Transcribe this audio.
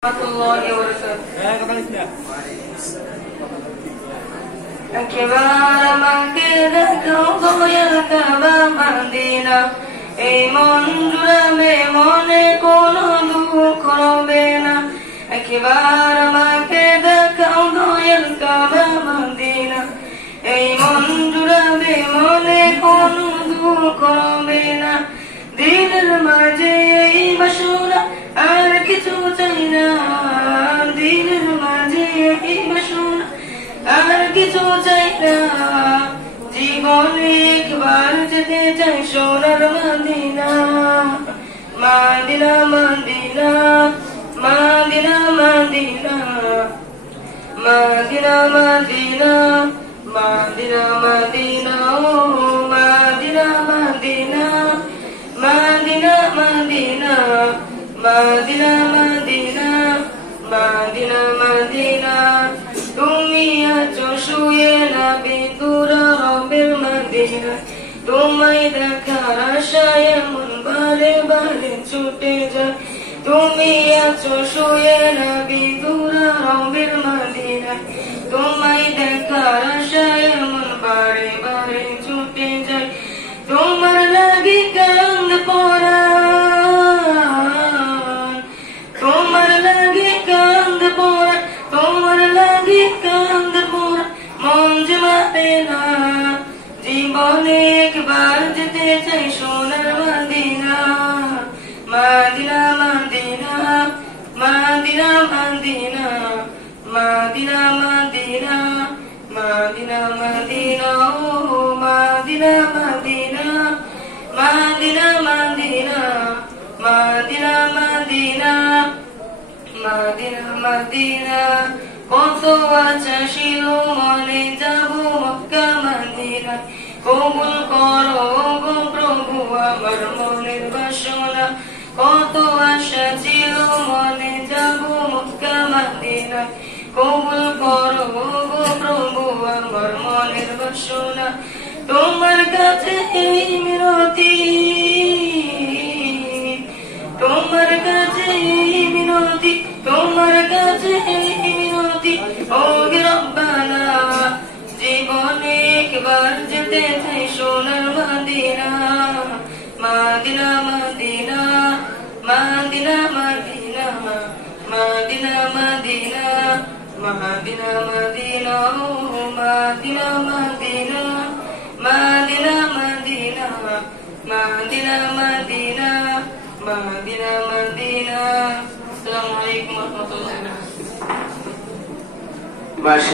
warahmatullahi wabarakatuh. একেবার আমাকে দেখাও দয়ার কাবা মদিনা, এই মন জুড়াবে মনে কোনো দুঃখ রবে না। একেবার আমাকে দেখাও দয়ার কাবা মদিনা, এই মন জুড়াবে মনে কোনো দুঃখ রবে না। দিলের মাঝে এই বাসনা আর কিছু চাই না, দিলের মাঝে এই বাসনা আর কিছু চাই না। জীবনে একবার যেতে চাই সোনার Medina, Medina Medina Medina Medina Medina Medina Medina Medina ও Medina Medina Medina Medina Medina Medina Medina Medina. তুমি আছো শুয়ে নবী দূর রবের মদিনা, তোমায় দেখার আশায় মন বারে বারে ছুটে যায়। তুমি আছো শুয়ে নবী দূর রবের মদিনা, তোমায় দেখার আশায় মন বারে বারে ছুটে যায়। তোমার লাগি কান্দ পরাণ, তোমার লাগি কান্দ পরাণ, তোমার লাগি কান্দ পরাণ, মন যে মাতে না। জীবনে একবার যেতে চাই সোনার Medina, Medina Medina Medina Medina Medina Medina Medina Medina ও Medina Medina Medina Medina Medina Medina Medina Medina. কত আশা ছিল মনে যাব মক্কা মদিনা, কবুল করো গো প্রভু আমার মনের বাসনা। কত আশা ছিল মনে যাব মক্কা মদিনা, কবুল করো গো প্রভু আমার মনের বাসনা। তোমার কাছে এই মিনতি, তোমার কাছে এই মিনতি, তোমার কাছে এই মিনতি ও রব্বানা। জীবনে একবার যেতে চাই সোনার Medina, Medina Medina Medina Medina Medina Medina Medina Medina ও Medina Medina Medina Medina Medina Medina Medina Medina. আসসালামু আলাইকুম ওয়া রাহমাতুল্লাহি ওয়া বারাকাতুহু।